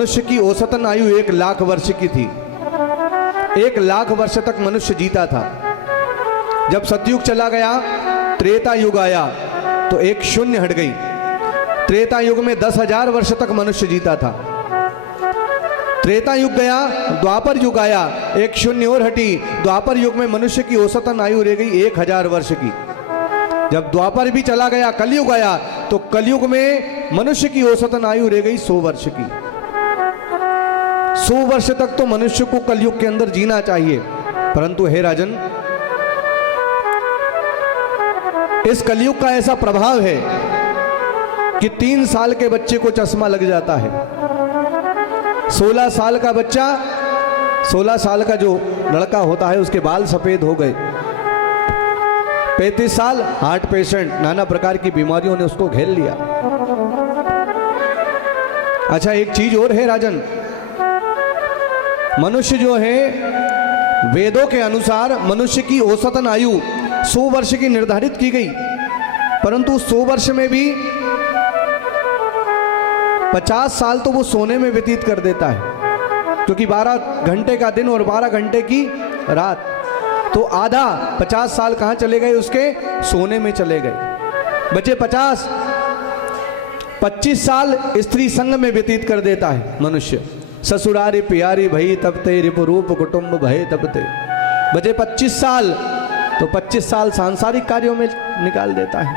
मनुष्य की औसतन आयु 1,00,000 वर्ष की थी। 1,00,000 वर्ष तक मनुष्य जीता था। जब सतयुग चला गया, त्रेता युग आया तो एक शून्य हट गई। त्रेता युग में 10,000 वर्ष तक मनुष्य जीता था। त्रेता युग गया, द्वापर युग आया, एक शून्य और हटी। द्वापर युग में मनुष्य की औसतन आयु रह गई 1,000 वर्ष की। जब द्वापर भी चला गया, कलयुग आया तो कलयुग में मनुष्य की औसतन आयु रह गई 100 वर्ष की। 100 वर्ष तक तो मनुष्य को कलयुग के अंदर जीना चाहिए, परंतु हे राजन, इस कलयुग का ऐसा प्रभाव है कि 3 साल के बच्चे को चश्मा लग जाता है। 16 साल का बच्चा, 16 साल का जो लड़का होता है उसके बाल सफेद हो गए। 35 साल हार्ट पेशेंट, नाना प्रकार की बीमारियों ने उसको घेर लिया। अच्छा, एक चीज और है राजन, मनुष्य जो है, वेदों के अनुसार मनुष्य की औसतन आयु 100 वर्ष की निर्धारित की गई, परंतु 100 वर्ष में भी 50 साल तो वो सोने में व्यतीत कर देता है, क्योंकि 12 घंटे का दिन और 12 घंटे की रात, तो आधा 50 साल कहाँ चले गए उसके? सोने में चले गए। बचे 25 साल स्त्री संग में व्यतीत कर देता है मनुष्य। ससुरारी प्यारी भई तबते, रिपुरूप कुटुंब भय तबते। बचे 25 साल, तो 25 साल सांसारिक कार्यों में निकाल देता है।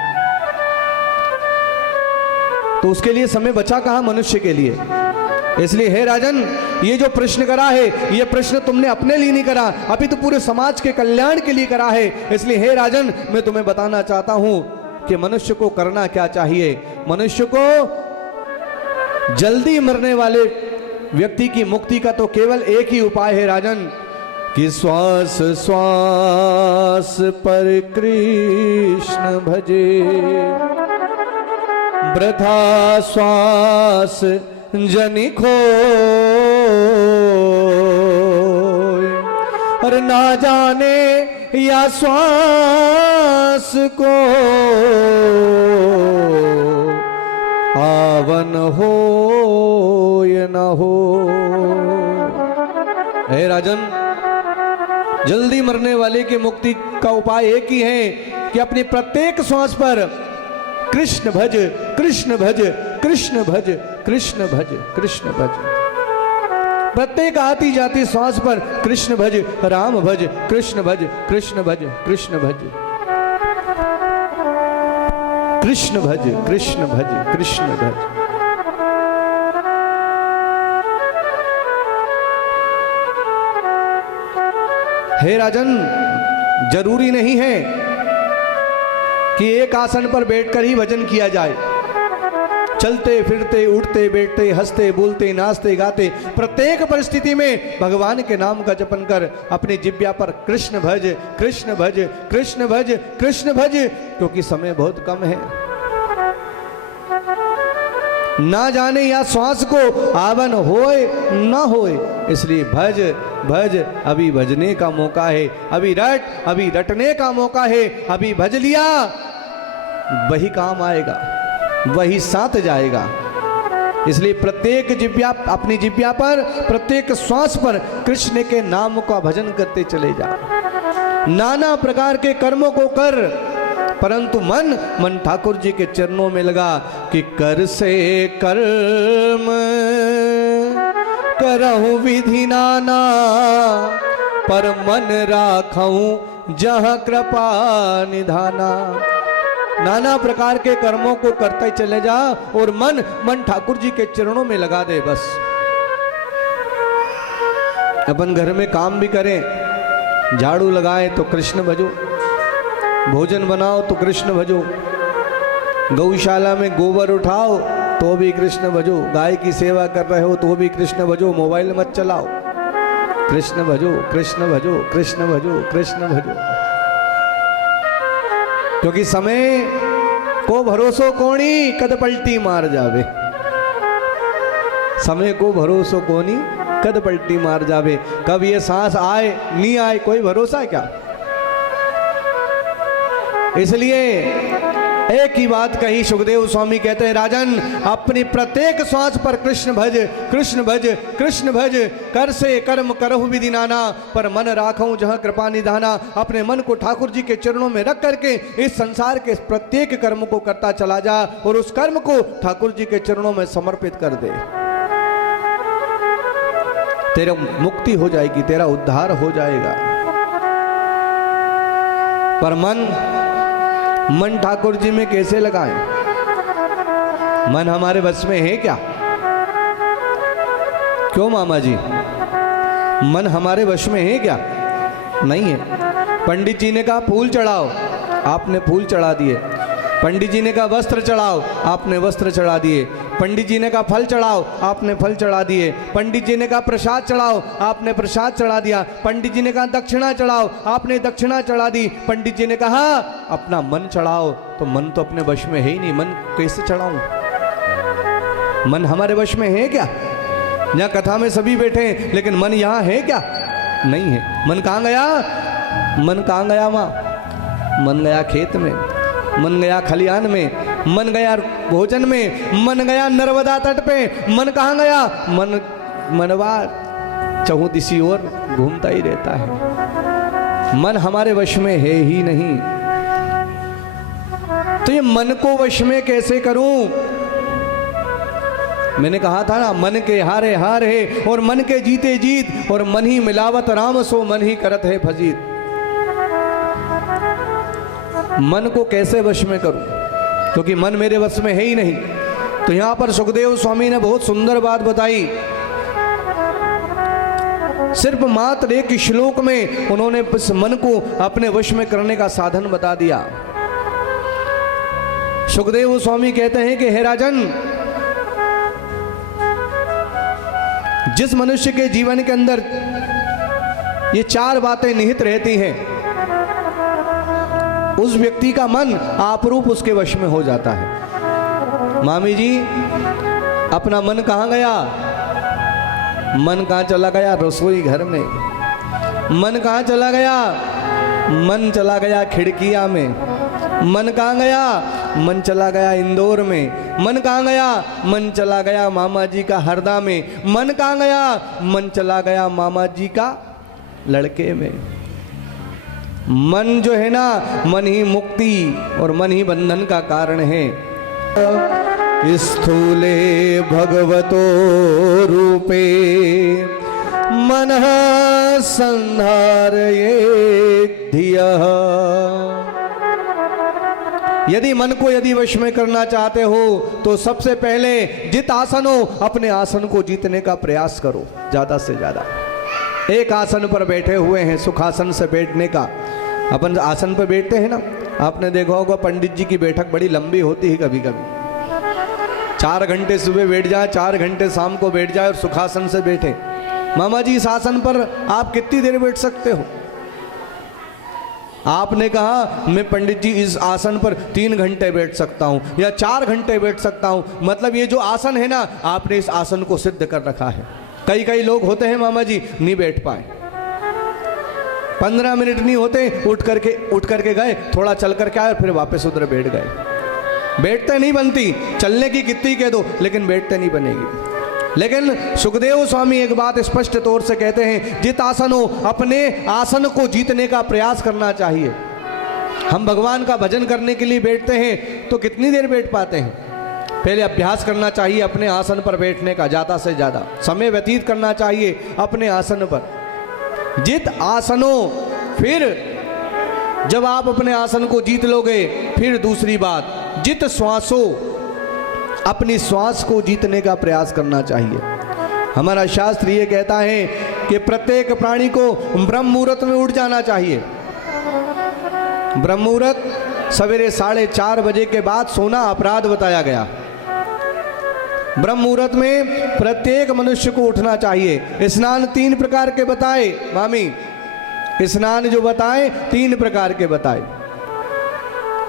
तो उसके लिए समय बचा कहाँ मनुष्य के लिए? इसलिए हे राजन, ये जो प्रश्न करा है, ये प्रश्न तुमने अपने लिए नहीं करा, अभी तो पूरे समाज के कल्याण के लिए करा है। इसलिए हे राजन, मैं तुम्हें बताना चाहता हूं कि मनुष्य को करना क्या चाहिए। मनुष्य को जल्दी मरने वाले व्यक्ति की मुक्ति का तो केवल एक ही उपाय है राजन, कि श्वास श्वास पर कृष्ण भजे, वृथा श्वास जनि खोय। और ना जाने या श्वास को आवन हो या न हो। हे राजन, जल्दी मरने वाले की मुक्ति का उपाय एक ही है कि अपनी प्रत्येक श्वास पर कृष्ण भज, कृष्ण भज, कृष्ण भज, कृष्ण भज, कृष्ण भज। प्रत्येक आती जाती श्वास पर कृष्ण भज, राम भज, कृष्ण भज, कृष्ण भज, कृष्ण भज, कृष्ण भज, कृष्ण भज, कृष्ण भज। हे राजन, जरूरी नहीं है कि एक आसन पर बैठकर ही भजन किया जाए। चलते फिरते, उठते बैठते, हंसते बोलते, नाचते गाते, प्रत्येक परिस्थिति में भगवान के नाम का जपन कर अपनी जिह्वा पर कृष्ण भज, कृष्ण भज, कृष्ण भज, कृष्ण भज, क्योंकि समय बहुत कम है। ना जाने या श्वास को आवन होए ना होए, इसलिए भज भज, अभी भजने का मौका है। अभी रट, अभी रटने का मौका है। अभी भज लिया, वही काम आएगा, वही साथ जाएगा। इसलिए प्रत्येक जिह्वा, अपनी जिह्वा पर, प्रत्येक श्वास पर कृष्ण के नाम का भजन करते चले जा। नाना प्रकार के कर्मों को कर, परंतु मन ठाकुर जी के चरणों में लगा कि कर से कर्म करहूं विधि नाना, पर मन राखूं जहां कृपा निधाना। नाना प्रकार के कर्मों को करते चले जा और मन ठाकुर जी के चरणों में लगा दे। बस अपन घर में काम भी करें, झाड़ू लगाए तो कृष्ण भजो, भोजन बनाओ तो कृष्ण भजो, गौशाला में गोबर उठाओ तो भी कृष्ण भजो, गाय की सेवा कर रहे हो तो भी कृष्ण भजो, मोबाइल मत चलाओ, कृष्ण भजो, कृष्ण भजो, कृष्ण भजो, कृष्ण भजो। क्योंकि समय को भरोसो कोणी कद पलटी मार जावे। समय को भरोसो कोनी कद पलटी मार जावे। कब ये सांस आए नहीं आए कोई भरोसा क्या? इसलिए एक ही बात कही। सुखदेव स्वामी कहते हैं राजन, अपनी प्रत्येक श्वास पर कृष्ण भज, कृष्ण भज, कृष्ण भज। कर से कर्म करहु विधि नाना, पर मन राखऊं जहां कृपा निधाना। अपने मन को ठाकुर जी के चरणों में रख करके इस संसार के प्रत्येक कर्म को करता चला जा और उस कर्म को ठाकुर जी के चरणों में समर्पित कर दे। तेरा मुक्ति हो जाएगी, तेरा उद्धार हो जाएगा। पर मन ठाकुर जी में कैसे लगाएं? मन हमारे बस में है क्या? क्यों मामा जी, मन हमारे वश में है क्या? नहीं है। पंडित जी ने कहा फूल चढ़ाओ, आपने फूल चढ़ा दिए। पंडित जी ने कहा वस्त्र चढ़ाओ, आपने वस्त्र चढ़ा दिए। पंडित जी ने कहा फल चढ़ाओ, आपने फल चढ़ा दिए। पंडित जी ने कहा प्रसाद चढ़ाओ, आपने प्रसाद चढ़ा दिया। पंडित जी ने कहा दक्षिणा चढ़ाओ, आपने दक्षिणा चढ़ा दी। पंडित जी ने कहा अपना मन चढ़ाओ, तो मन तो अपने वश में है ही नहीं, मन कैसे चढ़ाऊं? मन हमारे वश में है क्या? यहाँ कथा में सभी बैठे हैं, लेकिन मन यहाँ है क्या? नहीं है। मन कहाँ गया? मन कहाँ गया माँ? मन गया खेत में, मन गया खलियान में, मन गया भोजन में, मन गया नर्मदा तट पे। मन कहाँ गया? मनवा चहुदिशी ओर घूमता ही रहता है। मन हमारे वश में है ही नहीं। तो ये मन को वश में कैसे करूं? मैंने कहा था ना, मन के हारे हार है और मन के जीते जीत, और मन ही मिलावत राम सो मन ही करत है भजीत। मन को कैसे वश में करूं? क्योंकि मन मेरे वश में है ही नहीं। तो यहां पर सुखदेव स्वामी ने बहुत सुंदर बात बताई। सिर्फ मात्र एक श्लोक में उन्होंने इस मन को अपने वश में करने का साधन बता दिया। सुखदेव स्वामी कहते हैं कि हे राजन, जिस मनुष्य के जीवन के अंदर ये चार बातें निहित रहती हैं, उस व्यक्ति का मन आपरूप उसके वश में हो जाता है। मामी जी, अपना मन कहाँ गया? मन कहाँ चला गया? रसोई घर में। मन कहाँ चला गया? मन चला गया खिड़किया में। मन कहाँ गया? मन चला गया इंदौर में। मन कहाँ गया? मन चला गया मामा जी का हरदा में। मन कहाँ गया? मन चला गया मामा जी का लड़के में। मन जो है ना, मन ही मुक्ति और मन ही बंधन का कारण है। स्थूले भगवतो रूपे मनः संधारये धियः। यदि मन को यदि वश में करना चाहते हो तो सबसे पहले जित आसन हो, अपने आसन को जीतने का प्रयास करो ज्यादा से ज्यादा। एक आसन पर बैठे हुए हैं, सुखासन से बैठने का। अपन आसन पर बैठते हैं ना, आपने देखा होगा पंडित जी की बैठक बड़ी लंबी होती है। कभी कभी 4 घंटे सुबह बैठ जाए, 4 घंटे शाम को बैठ जाए और सुखासन से बैठे। मामा जी, इस आसन पर आप कितनी देर बैठ सकते हो? आपने कहा मैं पंडित जी इस आसन पर 3 घंटे बैठ सकता हूं या 4 घंटे बैठ सकता हूं। मतलब ये जो आसन है ना, आपने इस आसन को सिद्ध कर रखा है। कई लोग होते हैं मामा जी नहीं बैठ पाए, 15 मिनट नहीं होते, उठ करके गए, थोड़ा चल करके आए और फिर वापस उधर बैठ गए। बैठते नहीं बनती, चलने की कितनी कह दो, लेकिन बैठते नहीं बनेगी। लेकिन सुखदेव स्वामी एक बात स्पष्ट तौर से कहते हैं, जित आसन हो, अपने आसन को जीतने का प्रयास करना चाहिए। हम भगवान का भजन करने के लिए बैठते हैं तो कितनी देर बैठ पाते हैं? पहले अभ्यास करना चाहिए अपने आसन पर बैठने का, ज़्यादा से ज़्यादा समय व्यतीत करना चाहिए अपने आसन पर। जित आसनो, फिर जब आप अपने आसन को जीत लोगे, फिर दूसरी बात जित श्वासो, अपनी श्वास को जीतने का प्रयास करना चाहिए। हमारा शास्त्र ये कहता है कि प्रत्येक प्राणी को ब्रह्म मुहूर्त में उठ जाना चाहिए। ब्रह्म मुहूर्त सवेरे 4:30 बजे के बाद सोना अपराध बताया गया। ब्रह्म मुहूर्त में प्रत्येक मनुष्य को उठना चाहिए। स्नान 3 प्रकार के बताए मामी, स्नान जो बताए 3 प्रकार के बताए।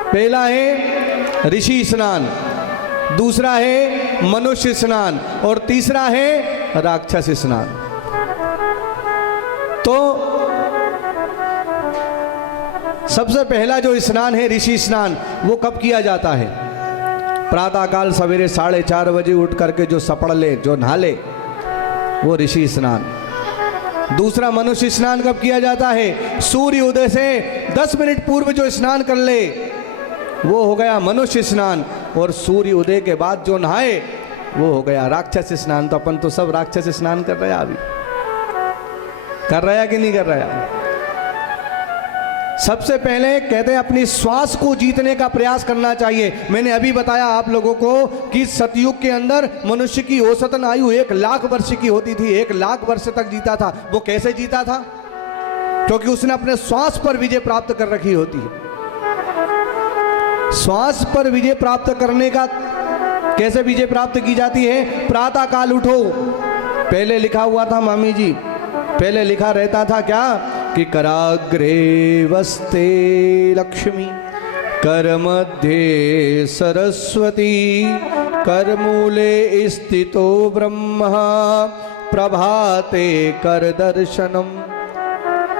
पहला है ऋषि स्नान, दूसरा है मनुष्य स्नान और तीसरा है राक्षस स्नान। तो सबसे पहला जो स्नान है ऋषि स्नान, वो कब किया जाता है? प्रातःकाल सवेरे 4:30 बजे उठ करके जो सपड़ ले, जो नहा ले, वो ऋषि स्नान। दूसरा मनुष्य स्नान कब किया जाता है? सूर्य उदय से 10 मिनट पूर्व जो स्नान कर ले, वो हो गया मनुष्य स्नान। और सूर्य उदय के बाद जो नहाए, वो हो गया राक्षस स्नान। तो अपन तो सब राक्षस स्नान कर रहे हैं, अभी कर रहा है कि नहीं कर रहा है? सबसे पहले कहते हैं अपनी श्वास को जीतने का प्रयास करना चाहिए। मैंने अभी बताया आप लोगों को कि सतयुग के अंदर मनुष्य की औसतन आयु 1 लाख वर्ष की होती थी, 1 लाख वर्ष तक जीता था। वो कैसे जीता था? क्योंकि उसने अपने श्वास पर विजय प्राप्त कर रखी होती है। श्वास पर विजय प्राप्त करने का कैसे विजय प्राप्त की जाती है? प्रातः काल उठो। पहले लिखा हुआ था मामी जी, पहले लिखा रहता था क्या कि कराग्रे वस्ते लक्ष्मी, कर मध्य सरस्वती, कर मूले स्थितो ब्रह्म, प्रभाते कर दर्शनम।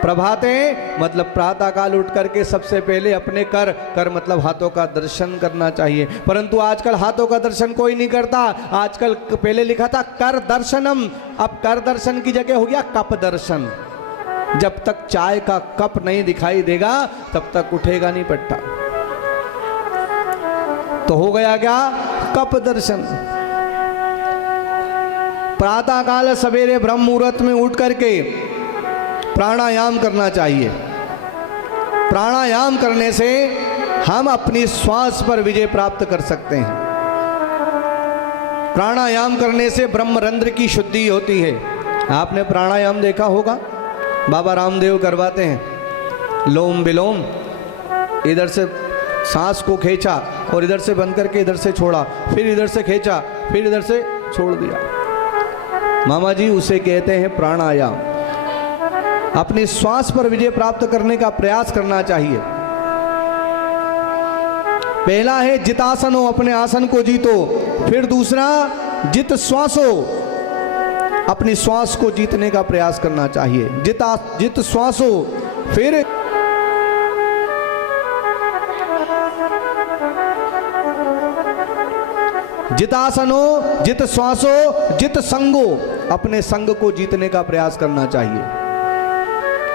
प्रभाते मतलब प्रातः काल उठ करके सबसे पहले अपने कर मतलब हाथों का दर्शन करना चाहिए। परंतु आजकल हाथों का दर्शन कोई नहीं करता। आजकल पहले लिखा था कर दर्शनम, अब कर दर्शन की जगह हो गया कप दर्शन। जब तक चाय का कप नहीं दिखाई देगा तब तक उठेगा नहीं पट्टा। तो हो गया क्या? कप दर्शन। प्रातः काल सवेरे ब्रह्म मुहूर्त में उठ करके प्राणायाम करना चाहिए। प्राणायाम करने से हम अपनी श्वास पर विजय प्राप्त कर सकते हैं। प्राणायाम करने से ब्रह्मरंध्र की शुद्धि होती है। आपने प्राणायाम देखा होगा, बाबा रामदेव करवाते हैं। लोम विलोम, इधर से सांस को खींचा और इधर से बंद करके इधर से छोड़ा, फिर इधर से खींचा, फिर इधर से छोड़ दिया। मामा जी उसे कहते हैं प्राणायाम। अपनी श्वास पर विजय प्राप्त करने का प्रयास करना चाहिए। पहला है जितासनो, अपने आसन को जीतो। फिर दूसरा जित श्वासो, अपनी श्वास को जीतने का प्रयास करना चाहिए। जित श्वासो। फिर जितासनो, जित श्वासो, जित संगो, अपने संग को जीतने का प्रयास करना चाहिए।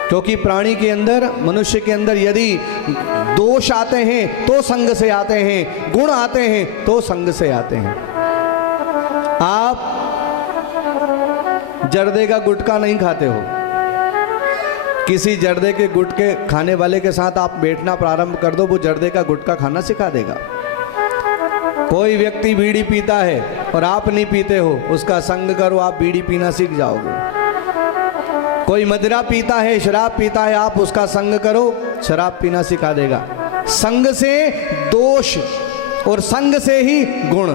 क्योंकि प्राणी के अंदर, मनुष्य के अंदर यदि दोष आते हैं तो संग से आते हैं, गुण आते हैं तो संग से आते हैं। आप जर्दे का गुटखा नहीं खाते हो, किसी जर्दे के गुटके खाने वाले के साथ आप बैठना प्रारंभ कर दो, वो जर्दे का गुटखा खाना सिखा देगा। कोई व्यक्ति बीड़ी पीता है और आप नहीं पीते हो, उसका संग करो, आप बीड़ी पीना सीख जाओगे। कोई मदिरा पीता है, शराब पीता है, आप उसका संग करो, शराब पीना सिखा देगा। संग से दोष और संग से ही गुण।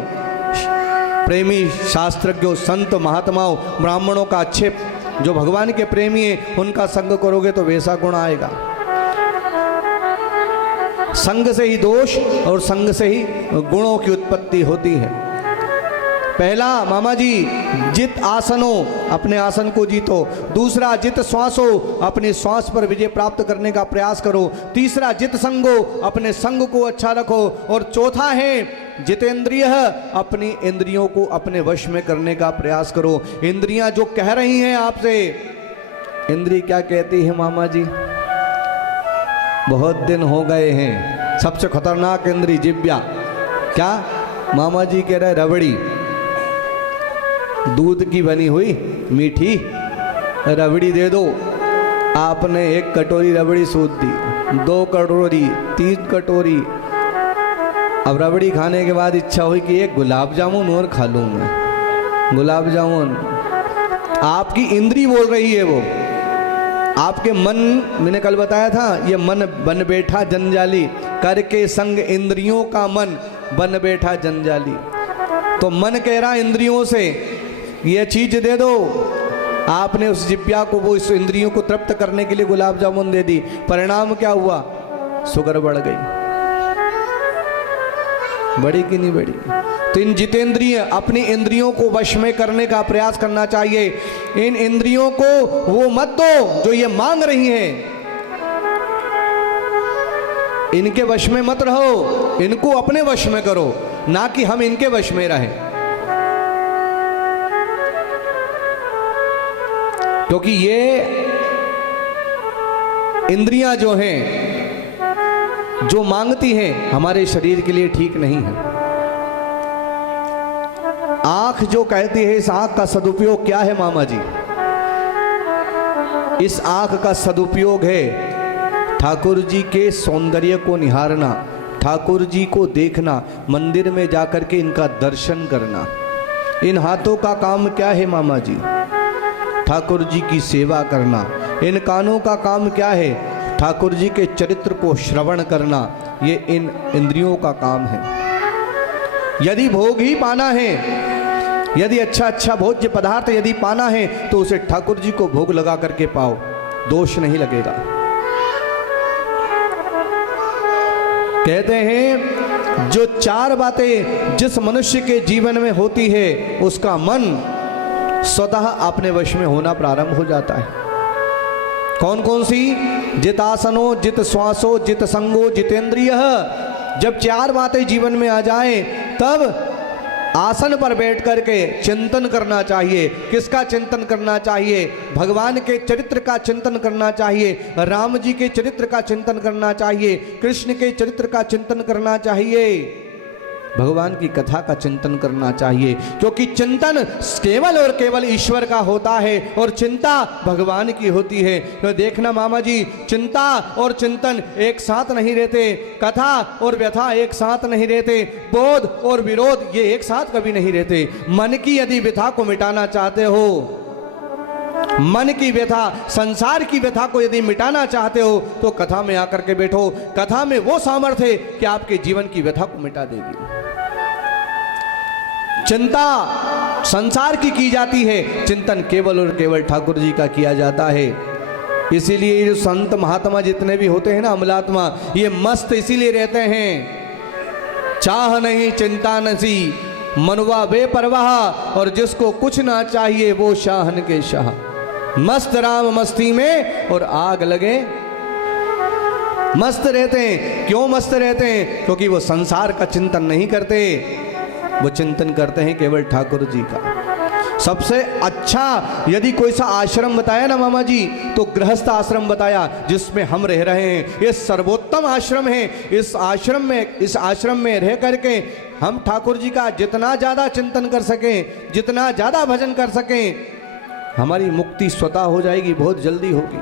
प्रेमी शास्त्रज्ञों, संत महात्माओं, ब्राह्मणों का अच्छे जो भगवान के प्रेमी हैं उनका संग करोगे तो वैसा गुण आएगा। संग से ही दोष और संग से ही गुणों की उत्पत्ति होती है। पहला मामा जी जित आसनो, अपने आसन को जीतो। दूसरा जित श्वासो, अपने श्वास पर विजय प्राप्त करने का प्रयास करो। तीसरा जित संगो, अपने संग को अच्छा रखो। और चौथा है जितेंद्रिय, अपनी इंद्रियों को अपने वश में करने का प्रयास करो। इंद्रियां जो कह रही हैं आपसे, इंद्री क्या कहती है मामा जी? बहुत दिन हो गए हैं। सबसे खतरनाक इंद्री जिब्या। क्या मामा जी कह रहे? रबड़ी, दूध की बनी हुई मीठी रबड़ी दे दो। आपने 1 कटोरी रबड़ी सूद दी, 2 कटोरी, 3 कटोरी। अब रबड़ी खाने के बाद इच्छा हुई कि एक गुलाब जामुन और खा लूं मैं। गुलाब जामुन आपकी इंद्री बोल रही है। वो आपके मन, मैंने कल बताया था, ये मन बन बैठा जंजाली, करके संग इंद्रियों का मन बन बैठा जंजाली। तो मन कह रहा इंद्रियों से ये चीज दे दो, आपने उस जिब्या को, वो इस इंद्रियों को तृप्त करने के लिए गुलाब जामुन दे दी। परिणाम क्या हुआ? शुगर बढ़ गई। बढ़ी कि नहीं बढ़ी? तो इन जितेंद्रिय, अपनी इंद्रियों को वश में करने का प्रयास करना चाहिए। इन इंद्रियों को वो मत दो जो ये मांग रही हैं। इनके वश में मत रहो, इनको अपने वश में करो, ना कि हम इनके वश में रहें। क्योंकि ये इंद्रियां जो हैं, जो मांगती हैं, हमारे शरीर के लिए ठीक नहीं है। आंख जो कहती है, इस आंख का सदुपयोग क्या है मामा जी? इस आंख का सदुपयोग है ठाकुर जी के सौंदर्य को निहारना, ठाकुर जी को देखना, मंदिर में जाकर के इनका दर्शन करना। इन हाथों का काम क्या है मामा जी? ठाकुर जी की सेवा करना। इन कानों का काम क्या है? ठाकुर जी के चरित्र को श्रवण करना। ये इन इंद्रियों का काम है। यदि भोग ही पाना है, यदि अच्छा अच्छा भोज्य पदार्थ यदि पाना है, तो उसे ठाकुर जी को भोग लगा करके पाओ, दोष नहीं लगेगा। कहते हैं जो चार बातें जिस मनुष्य के जीवन में होती है, उसका मन स्वतः अपने वश में होना प्रारंभ हो जाता है। कौन कौन सी? जितासनो, जित श्वासो, जित संगो, जितेंद्रिय। जब चार बातें जीवन में आ जाए, तब आसन पर बैठ करके चिंतन करना चाहिए। किसका चिंतन करना चाहिए? भगवान के चरित्र का चिंतन करना चाहिए, राम जी के चरित्र का चिंतन करना चाहिए, कृष्ण के चरित्र का चिंतन करना चाहिए, भगवान की कथा का चिंतन करना चाहिए। क्योंकि चिंतन केवल और केवल ईश्वर का होता है और चिंता भगवान की होती है। तो देखना मामा जी, चिंता और चिंतन एक साथ नहीं रहते, कथा और व्यथा एक साथ नहीं रहते, बोध और विरोध ये एक साथ कभी नहीं रहते। मन की यदि व्यथा को मिटाना चाहते हो, मन की व्यथा, संसार की व्यथा को यदि मिटाना चाहते हो, तो कथा में आकर के बैठो। कथा में वो सामर्थ्य है कि आपके जीवन की व्यथा को मिटा देगी। चिंता संसार की जाती है, चिंतन केवल और केवल ठाकुर जी का किया जाता है। इसीलिए जो संत महात्मा जितने भी होते हैं ना, अमलात्मा, ये मस्त इसीलिए रहते हैं। चाह नहीं चिंता नसी, मनवा बेपरवाह, और जिसको कुछ ना चाहिए वो शाहन के शाह। मस्त राम मस्ती में और आग लगे। मस्त रहते हैं। क्यों मस्त रहते हैं? क्योंकि वो संसार का चिंतन नहीं करते, वो चिंतन करते हैं केवल ठाकुर जी का। सबसे अच्छा यदि कोई सा आश्रम बताया ना मामा जी, तो गृहस्थ आश्रम बताया, जिसमें हम रह रहे हैं। ये सर्वोत्तम आश्रम है। इस आश्रम में रह करके हम ठाकुर जी का जितना ज़्यादा चिंतन कर सकें, जितना ज़्यादा भजन कर सकें, हमारी मुक्ति स्वतः हो जाएगी, बहुत जल्दी होगी।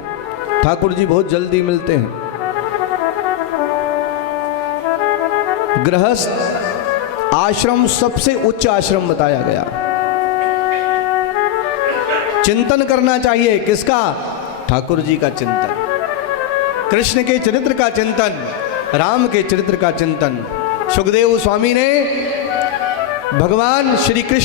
ठाकुर जी बहुत जल्दी मिलते हैं। गृहस्थ आश्रम सबसे उच्च आश्रम बताया गया। चिंतन करना चाहिए। किसका? ठाकुर जी का चिंतन, कृष्ण के चरित्र का चिंतन, राम के चरित्र का चिंतन। सुखदेव स्वामी ने भगवान श्री कृष्ण